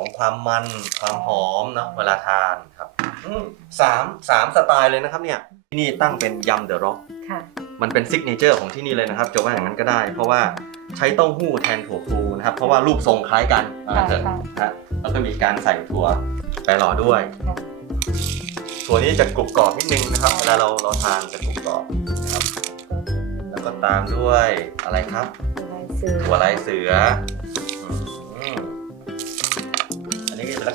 ของความมันความหอมเนาะเวลาทานครับอืมสามสามสไตล์เลยนะครับเนี่ยที่นี่ตั้งเป็นยำเดอะร็อกค่ะ มันเป็นซิกเนเจอร์ของที่นี่เลยนะครับจะว่าอย่างนั้นก็ได้ เพราะว่าใช้เต้าหู้แทนถั่วพลูนะครับ เพราะว่ารูปทรงคล้ายกันอ่าค่ะเถอะค่ะ นะฮะแล้วก็มีการใส่ถั่วไปหล่อด้วยค่ะถั่วนี้จะกรุบกรอบนิดนึงนะครับเวลาเราเราทานจะกรุบกรอบนะครับ แล้วก็ตามด้วยอะไรครับตัวลายเสือถั่วลายเสืออื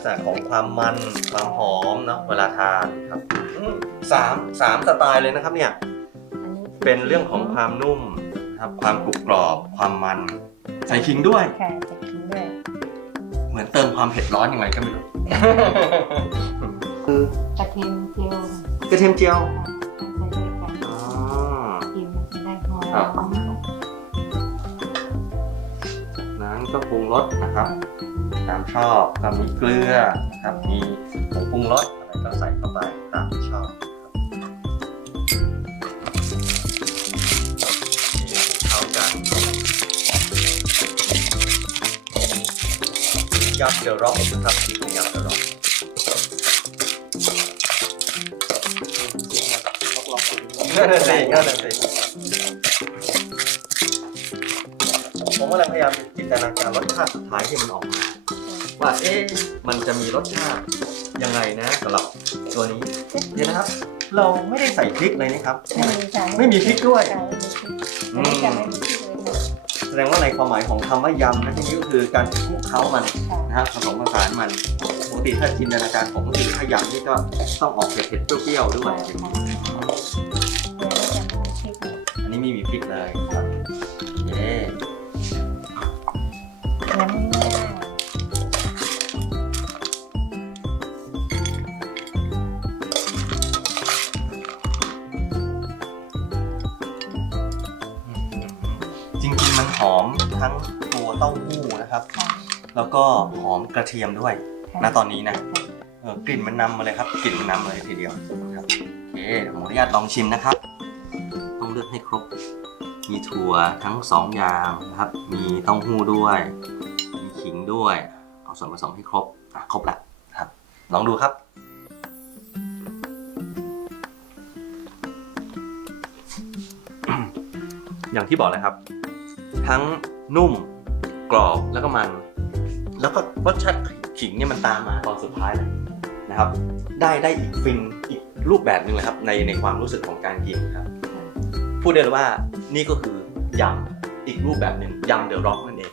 ษณะของความมันความหอมเนาะเวลาทานครับอืมสามสามสไตล์เลยนะครับเนี่ยอันนี้เป็นเรื่องของความนุ่มนะครับความกรุบกรอบความมัน ใส่ขิงด้วย ค่ะจะกินด้วยเหมือนเติมความเผ็ดร้อนยังไงก็ไม่รู้ คือกระเทียมเจียวกระเทียมเจียวใส่ด้วยกันอ๋อ กินมันจะได้หอครับม ก็ปรุงรสนะครับ ตามชอบก็มีเกลือนะครับ มีผงปรุงรสอะไรก็ใส่เข้าไปตามที่ชอบเข้ากันยับเดอะร็อกนะครับที่เป็นยับเดอะร็อกนั่นน่ะสินั่นน่ะสิ ผมกำลังพยายามจินตนาการรสชาติสุดท้ายที่มันออกมาว่าเอ๊ะมันจะมีรสชาติยังไงนะสำหรับตัวนี้เดี๋ยวนะครับ เราไม่ได้ใส่พริกเลยนะครับ ไม่มีค่ะไม่มีพริกด้วยค่ะไม่มีพริกอันนี้จะไม่มีพริกเลยค่ะแสดงว่าในความหมายของคำว่ายำนะที่นี้ก็คือการคลุกเคล้ามันค่ะนะครับผสมผสานมันปกติถ้าจินตนาการผมก็คือถ้ายำนี่ก็ต้องออกเผ็ดๆเปรี้ยวๆด้วย ค่ะ หอมทั้งตัวเต้าหู้นะครับค่ะแล้วก็หอมกระเทียมด้วยค่ะณตอนนี้นะเออกลิ่นมันนำมาเลยครับกลิ่นมันนำมาเลยทีเดียวครับโอเคเดี๋ยวผมขออนุญาตลองชิมนะครับ ต้องเลือกให้ครบ มีถั่วทั้งสองอย่างนะครับ มีเต้าหู้ด้วย มีขิงด้วย เอาส่วนผสมให้ครบอะครบละครับ ลองดูครับอย่างที่บอกเลยครับ ทั้งนุ่มกรอบแล้วก็มัน แล้วก็รสชาติขิงเนี่ยมันตามมาตอนสุดท้ายเลยนะครับ ได้ได้อีกฟินอีกรูปแบบหนึ่งเลยครับในในความรู้สึกของการกินครับ พูดได้เลยว่านี่ก็คือยำอีกรูปแบบหนึ่งยำเดอะร็อกนั่นเอง